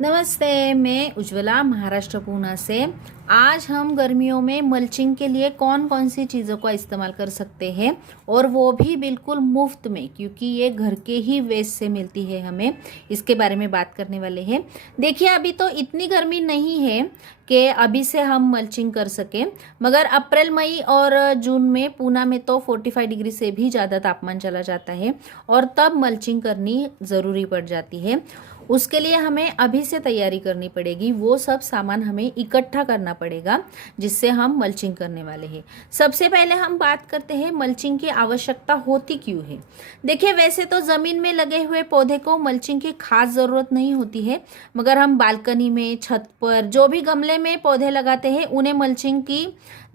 नमस्ते, मैं उज्ज्वला महाराष्ट्र पूना से। आज हम गर्मियों में मल्चिंग के लिए कौन कौन सी चीज़ों का इस्तेमाल कर सकते हैं और वो भी बिल्कुल मुफ्त में, क्योंकि ये घर के ही वेस्ट से मिलती है हमें। इसके बारे में बात करने वाले हैं। देखिए, अभी तो इतनी गर्मी नहीं है कि अभी से हम मल्चिंग कर सकें, मगर अप्रैल मई और जून में पूना में तो 45 डिग्री से भी ज़्यादा तापमान चला जाता है और तब मल्चिंग करनी ज़रूरी पड़ जाती है। उसके लिए हमें अभी से तैयारी करनी पड़ेगी। वो सब सामान हमें इकट्ठा करना पड़ेगा जिससे हम मल्चिंग करने वाले हैं। सबसे पहले हम बात करते हैं मल्चिंग की आवश्यकता होती क्यों है। देखिए, वैसे तो ज़मीन में लगे हुए पौधे को मल्चिंग की खास ज़रूरत नहीं होती है, मगर हम बालकनी में, छत पर जो भी गमले में पौधे लगाते हैं उन्हें मल्चिंग की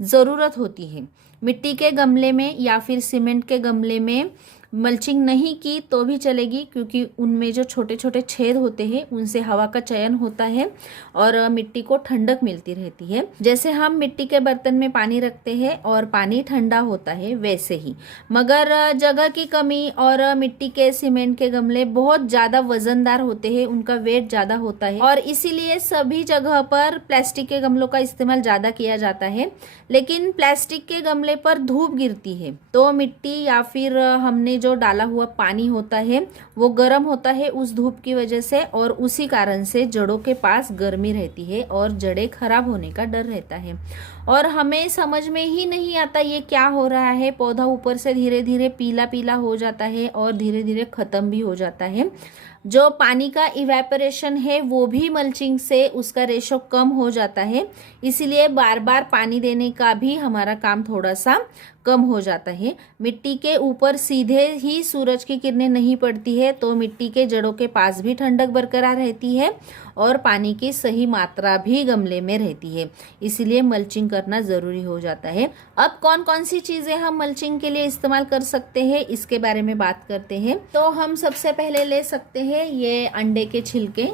ज़रूरत होती है। मिट्टी के गमले में या फिर सीमेंट के गमले में मल्चिंग नहीं की तो भी चलेगी, क्योंकि उनमें जो छोटे छोटे छेद होते हैं उनसे हवा का चयन होता है और मिट्टी को ठंडक मिलती रहती है। जैसे हम मिट्टी के बर्तन में पानी रखते हैं और पानी ठंडा होता है, वैसे ही। मगर जगह की कमी और मिट्टी के सीमेंट के गमले बहुत ज़्यादा वजनदार होते हैं, उनका वेट ज़्यादा होता है और इसीलिए सभी जगह पर प्लास्टिक के गमलों का इस्तेमाल ज़्यादा किया जाता है। लेकिन प्लास्टिक के गमले पर धूप गिरती है तो मिट्टी या फिर हमने जो डाला हुआ पानी होता है वो गर्म होता है उस धूप की वजह से, और उसी कारण से जड़ों के पास गर्मी रहती है और जड़ें खराब होने का डर रहता है। और हमें समझ में ही नहीं आता ये क्या हो रहा है। पौधा ऊपर से धीरे धीरे पीला पीला हो जाता है और धीरे धीरे खत्म भी हो जाता है। जो पानी का इवेपोरेशन है वो भी मल्चिंग से उसका रेशो कम हो जाता है, इसीलिए बार बार पानी देने का भी हमारा काम थोड़ा सा कम हो जाता है। मिट्टी के ऊपर सीधे ही सूरज की किरणें नहीं पड़ती है तो मिट्टी के जड़ों के पास भी ठंडक बरकरार रहती है और पानी की सही मात्रा भी गमले में रहती है, इसलिए मल्चिंग करना ज़रूरी हो जाता है। अब कौन कौन सी चीज़ें हम मल्चिंग के लिए इस्तेमाल कर सकते हैं इसके बारे में बात करते हैं। तो हम सबसे पहले ले सकते हैं ये अंडे के छिलके।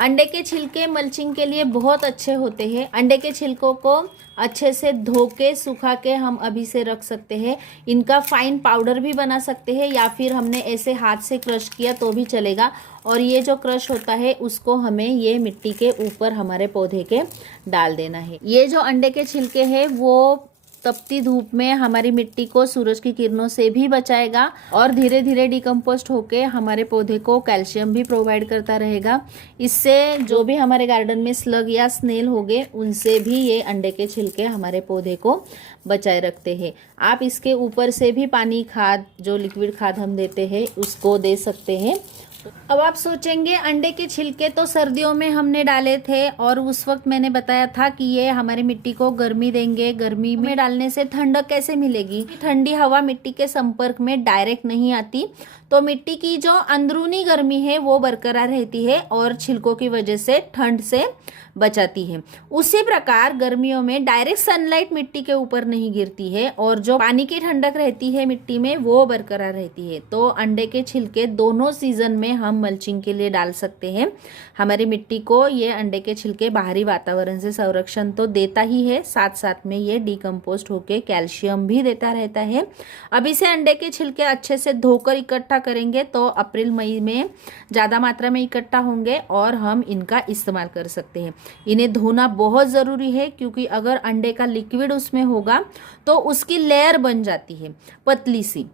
अंडे के छिलके मल्चिंग के लिए बहुत अच्छे होते हैं। अंडे के छिलकों को अच्छे से धो के सुखा के हम अभी से रख सकते हैं। इनका फाइन पाउडर भी बना सकते हैं या फिर हमने ऐसे हाथ से क्रश किया तो भी चलेगा। और ये जो क्रश होता है उसको हमें ये मिट्टी के ऊपर हमारे पौधे के डाल देना है। ये जो अंडे के छिलके हैं वो तपती धूप में हमारी मिट्टी को सूरज की किरणों से भी बचाएगा और धीरे धीरे डिकम्पोस्ट होके हमारे पौधे को कैल्शियम भी प्रोवाइड करता रहेगा। इससे जो भी हमारे गार्डन में स्लग या स्नेल होंगे उनसे भी ये अंडे के छिलके हमारे पौधे को बचाए रखते हैं। आप इसके ऊपर से भी पानी खाद, जो लिक्विड खाद हम देते हैं, उसको दे सकते हैं। अब आप सोचेंगे अंडे के छिलके तो सर्दियों में हमने डाले थे और उस वक्त मैंने बताया था कि ये हमारी मिट्टी को गर्मी देंगे। गर्मी में डालने से ठंडक कैसे मिलेगी? ठंडी हवा मिट्टी के संपर्क में डायरेक्ट नहीं आती तो मिट्टी की जो अंदरूनी गर्मी है वो बरकरार रहती है और छिलकों की वजह से ठंड से बचाती है। उसी प्रकार गर्मियों में डायरेक्ट सनलाइट मिट्टी के ऊपर नहीं गिरती है और जो पानी की ठंडक रहती है मिट्टी में वो बरकरार रहती है। तो अंडे के छिलके दोनों सीजन में हम मल्चिंग के लिए डाल सकते हैं। हमारी मिट्टी को ये अंडे के छिलके बाहरी वातावरण से संरक्षण तो देता ही है, साथ साथ में ये डिकम्पोस्ट होके कैल्शियम भी देता रहता है। अभी से अंडे के छिलके अच्छे से धोकर इकट्ठा करेंगे तो अप्रैल मई में ज़्यादा मात्रा में इकट्ठा होंगे और हम इनका इस्तेमाल कर सकते हैं। इन्हें धोना बहुत ज़रूरी है, क्योंकि अगर अंडे का लिक्विड उसमें होगा तो उसकी लेयर बन जाती है पतली सी,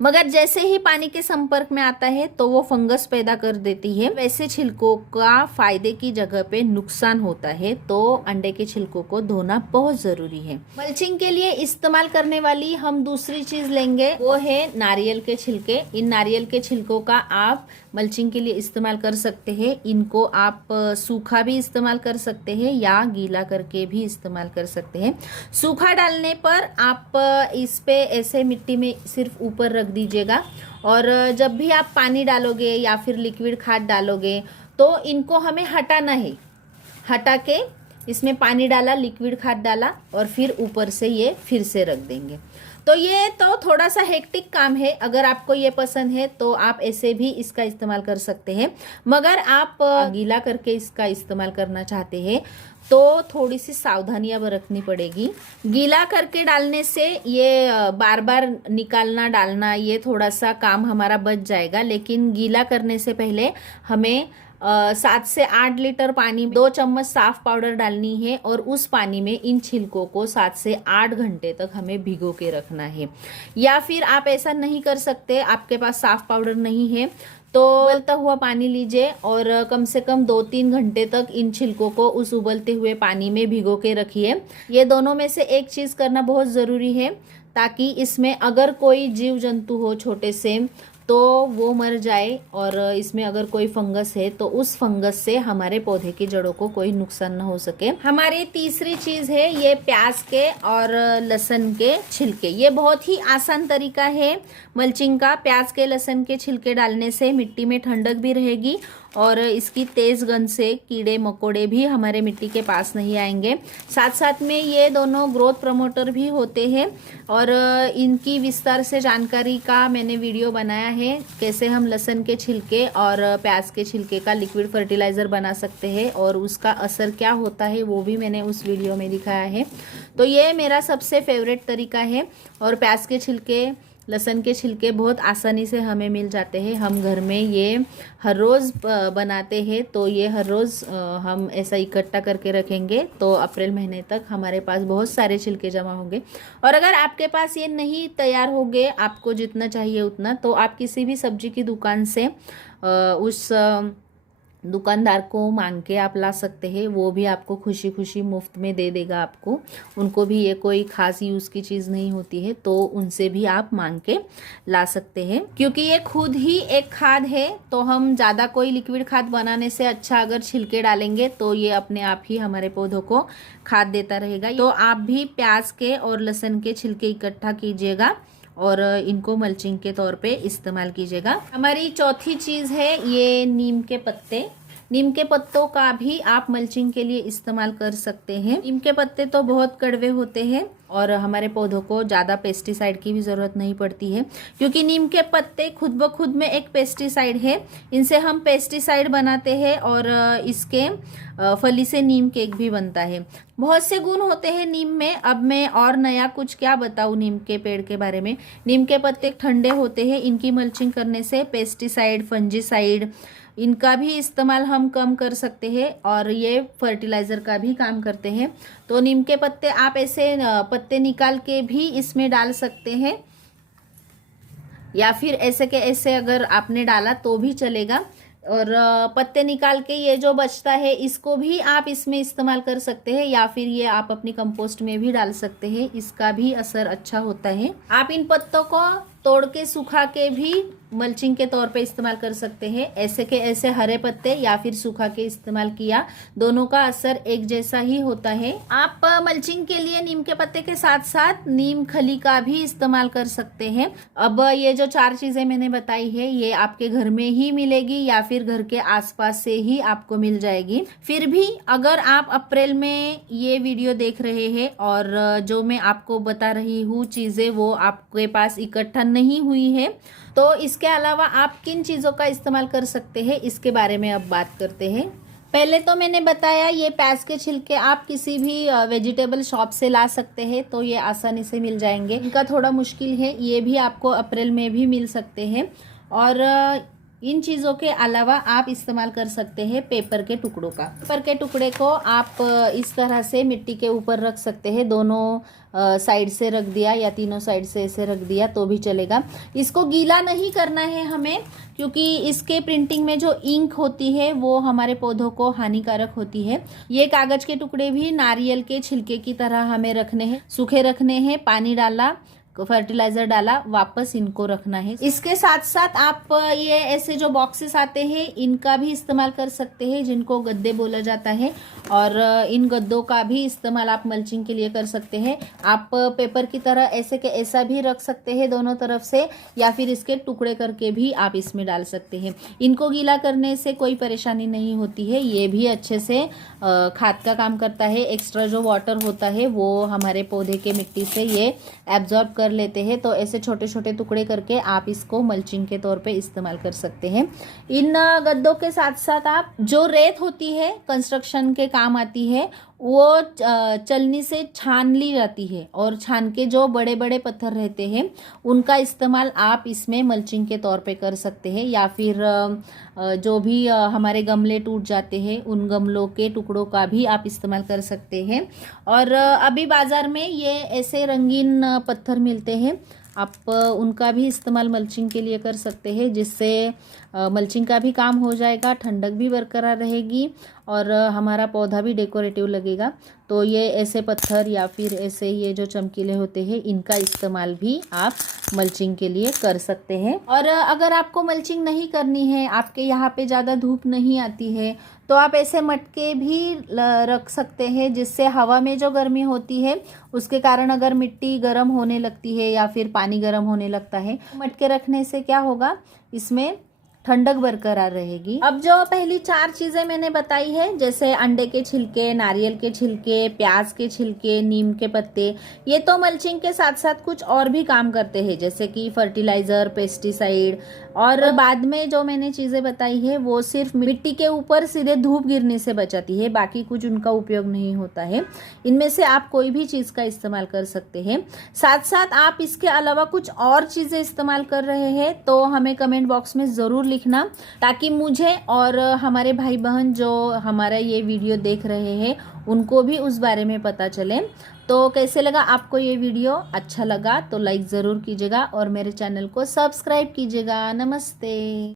मगर जैसे ही पानी के संपर्क में आता है तो वो फंगस पैदा कर देती है। वैसे छिलकों का फायदे की जगह पे नुकसान होता है, तो अंडे के छिलकों को धोना बहुत ज़रूरी है। मल्चिंग के लिए इस्तेमाल करने वाली हम दूसरी चीज़ लेंगे, वो है नारियल के छिलके। इन नारियल के छिलकों का आप मल्चिंग के लिए इस्तेमाल कर सकते हैं। इनको आप सूखा भी इस्तेमाल कर सकते हैं या गीला करके भी इस्तेमाल कर सकते हैं। सूखा डालने पर आप इस पे ऐसे मिट्टी में सिर्फ ऊपर रख दीजिएगा और जब भी आप पानी डालोगे या फिर लिक्विड खाद डालोगे तो इनको हमें हटाना है। हटा के इसमें पानी डाला, लिक्विड खाद डाला और फिर ऊपर से ये फिर से रख देंगे। तो ये तो थोड़ा सा हेक्टिक काम है। अगर आपको ये पसंद है तो आप ऐसे भी इसका इस्तेमाल कर सकते हैं, मगर आप गीला करके इसका इस्तेमाल करना चाहते हैं तो थोड़ी सी सावधानियां बरतनी पड़ेगी। गीला करके डालने से ये बार बार निकालना डालना ये थोड़ा सा काम हमारा बच जाएगा, लेकिन गीला करने से पहले हमें 7 से 8 लीटर पानी में 2 चम्मच साफ पाउडर डालनी है और उस पानी में इन छिलकों को 7 से 8 घंटे तक हमें भिगो के रखना है। या फिर आप ऐसा नहीं कर सकते, आपके पास साफ पाउडर नहीं है तो उबलता हुआ पानी लीजिए और कम से कम 2-3 घंटे तक इन छिलकों को उस उबलते हुए पानी में भिगो के रखिए। ये दोनों में से एक चीज करना बहुत जरूरी है, ताकि इसमें अगर कोई जीव जंतु हो छोटे से तो वो मर जाए, और इसमें अगर कोई फंगस है तो उस फंगस से हमारे पौधे की जड़ों को कोई नुकसान न हो सके। हमारी तीसरी चीज है ये प्याज के और लहसुन के छिलके। ये बहुत ही आसान तरीका है मल्चिंग का। प्याज के लहसुन के छिलके डालने से मिट्टी में ठंडक भी रहेगी और इसकी तेज गंध से कीड़े मकोड़े भी हमारे मिट्टी के पास नहीं आएंगे। साथ साथ में ये दोनों ग्रोथ प्रमोटर भी होते हैं और इनकी विस्तार से जानकारी का मैंने वीडियो बनाया है, कैसे हम लहसुन के छिलके और प्याज के छिलके का लिक्विड फर्टिलाइजर बना सकते हैं और उसका असर क्या होता है वो भी मैंने उस वीडियो में दिखाया है। तो ये मेरा सबसे फेवरेट तरीका है। और प्याज के छिलके लहसुन के छिलके बहुत आसानी से हमें मिल जाते हैं। हम घर में ये हर रोज़ बनाते हैं, तो ये हर रोज़ हम ऐसा इकट्ठा करके रखेंगे तो अप्रैल महीने तक हमारे पास बहुत सारे छिलके जमा होंगे। और अगर आपके पास ये नहीं तैयार होंगे, आपको जितना चाहिए उतना, तो आप किसी भी सब्जी की दुकान से उस दुकानदार को मांग के आप ला सकते हैं। वो भी आपको खुशी खुशी मुफ्त में दे देगा आपको। उनको भी ये कोई खास यूज़ की चीज़ नहीं होती है, तो उनसे भी आप मांग के ला सकते हैं। क्योंकि ये खुद ही एक खाद है, तो हम ज़्यादा कोई लिक्विड खाद बनाने से अच्छा अगर छिलके डालेंगे तो ये अपने आप ही हमारे पौधों को खाद देता रहेगा। तो आप भी प्याज के और लहसुन के छिलके इकट्ठा कीजिएगा और इनको मल्चिंग के तौर पे इस्तेमाल कीजिएगा। हमारी चौथी चीज़ है ये नीम के पत्ते। नीम के पत्तों का भी आप मल्चिंग के लिए इस्तेमाल कर सकते हैं। नीम के पत्ते तो बहुत कड़वे होते हैं और हमारे पौधों को ज़्यादा पेस्टिसाइड की भी ज़रूरत नहीं पड़ती है, क्योंकि नीम के पत्ते खुद ब खुद में एक पेस्टिसाइड है। इनसे हम पेस्टिसाइड बनाते हैं और इसके फली से नीम केक भी बनता है। बहुत से गुण होते हैं नीम में। अब मैं और नया कुछ क्या बताऊँ नीम के पेड़ के बारे में। नीम के पत्ते ठंडे होते हैं, इनकी मल्चिंग करने से पेस्टिसाइड फंजीसाइड इनका भी इस्तेमाल हम कम कर सकते हैं और ये फर्टिलाइज़र का भी काम करते हैं। तो नीम के पत्ते आप ऐसे पत्ते निकाल के भी इसमें डाल सकते हैं, या फिर ऐसे के ऐसे अगर आपने डाला तो भी चलेगा। और पत्ते निकाल के ये जो बचता है इसको भी आप इसमें इस्तेमाल कर सकते हैं, या फिर ये आप अपनी कंपोस्ट में भी डाल सकते हैं। इसका भी असर अच्छा होता है। आप इन पत्तों को तोड़ के सुखा के भी मल्चिंग के तौर पे इस्तेमाल कर सकते हैं। ऐसे के ऐसे हरे पत्ते या फिर सूखा के इस्तेमाल किया, दोनों का असर एक जैसा ही होता है। आप मल्चिंग के लिए नीम के पत्ते के साथ साथ नीम खली का भी इस्तेमाल कर सकते हैं। अब ये जो 4 चीजें मैंने बताई है ये आपके घर में ही मिलेगी या फिर घर के आसपास से ही आपको मिल जाएगी। फिर भी अगर आप अप्रैल में ये वीडियो देख रहे हैं और जो मैं आपको बता रही हूँ चीजें वो आपके पास इकट्ठा नहीं हुई है, तो इसके अलावा आप किन चीज़ों का इस्तेमाल कर सकते हैं इसके बारे में अब बात करते हैं। पहले तो मैंने बताया ये प्याज के छिलके आप किसी भी वेजिटेबल शॉप से ला सकते हैं, तो ये आसानी से मिल जाएंगे। इनका थोड़ा मुश्किल है, ये भी आपको अप्रैल में भी मिल सकते हैं। और इन चीज़ों के अलावा आप इस्तेमाल कर सकते हैं पेपर के टुकड़ों का। पेपर के टुकड़े को आप इस तरह से मिट्टी के ऊपर रख सकते हैं। दोनों साइड से रख दिया या तीनों साइड से ऐसे रख दिया तो भी चलेगा। इसको गीला नहीं करना है हमें, क्योंकि इसके प्रिंटिंग में जो इंक होती है वो हमारे पौधों को हानिकारक होती है। ये कागज के टुकड़े भी नारियल के छिलके की तरह हमें रखने हैं, सूखे रखने हैं। पानी डाला, फर्टिलाइजर डाला, वापस इनको रखना है। इसके साथ साथ आप ये ऐसे जो बॉक्सेस आते हैं इनका भी इस्तेमाल कर सकते हैं, जिनको गद्दे बोला जाता है। और इन गद्दों का भी इस्तेमाल आप मल्चिंग के लिए कर सकते हैं। आप पेपर की तरह ऐसे के ऐसा भी रख सकते हैं दोनों तरफ से, या फिर इसके टुकड़े करके भी आप इसमें डाल सकते हैं। इनको गीला करने से कोई परेशानी नहीं होती है। ये भी अच्छे से खाद का काम करता है। एक्स्ट्रा जो वाटर होता है वो हमारे पौधे के मिट्टी से ये एब्जॉर्ब कर लेते हैं। तो ऐसे छोटे छोटे टुकड़े करके आप इसको मल्चिंग के तौर पे इस्तेमाल कर सकते हैं। इन गद्दों के साथ साथ आप जो रेत होती है कंस्ट्रक्शन के काम आती है वो चलनी से छान ली जाती है, और छान के जो बड़े बड़े पत्थर रहते हैं उनका इस्तेमाल आप इसमें मल्चिंग के तौर पे कर सकते हैं। या फिर जो भी हमारे गमले टूट जाते हैं उन गमलों के टुकड़ों का भी आप इस्तेमाल कर सकते हैं। और अभी बाज़ार में ये ऐसे रंगीन पत्थर मिलते हैं, आप उनका भी इस्तेमाल मल्चिंग के लिए कर सकते हैं, जिससे मल्चिंग का भी काम हो जाएगा, ठंडक भी बरकरार रहेगी और हमारा पौधा भी डेकोरेटिव लगेगा। तो ये ऐसे पत्थर या फिर ऐसे ये जो चमकीले होते हैं इनका इस्तेमाल भी आप मल्चिंग के लिए कर सकते हैं। और अगर आपको मल्चिंग नहीं करनी है, आपके यहाँ पे ज़्यादा धूप नहीं आती है, तो आप ऐसे मटके भी रख सकते हैं, जिससे हवा में जो गर्मी होती है उसके कारण अगर मिट्टी गर्म होने लगती है या फिर पानी गर्म होने लगता है, मटके रखने से क्या होगा, इसमें ठंडक बरकरार रहेगी। अब जो पहली 4 चीजें मैंने बताई है, जैसे अंडे के छिलके, नारियल के छिलके, प्याज के छिलके, नीम के पत्ते, ये तो मल्चिंग के साथ साथ कुछ और भी काम करते हैं, जैसे कि फर्टिलाइजर, पेस्टिसाइड। और बाद में जो मैंने चीजें बताई है वो सिर्फ मिट्टी के ऊपर सीधे धूप गिरने से बचाती है, बाकी कुछ उनका उपयोग नहीं होता है। इनमें से आप कोई भी चीज का इस्तेमाल कर सकते हैं। साथ साथ आप इसके अलावा कुछ और चीजें इस्तेमाल कर रहे हैं तो हमें कमेंट बॉक्स में जरूर लिखना, ताकि मुझे और हमारे भाई बहन जो हमारा ये वीडियो देख रहे हैं उनको भी उस बारे में पता चले। तो कैसे लगा आपको ये वीडियो? अच्छा लगा तो लाइक ज़रूर कीजिएगा और मेरे चैनल को सब्सक्राइब कीजिएगा। नमस्ते।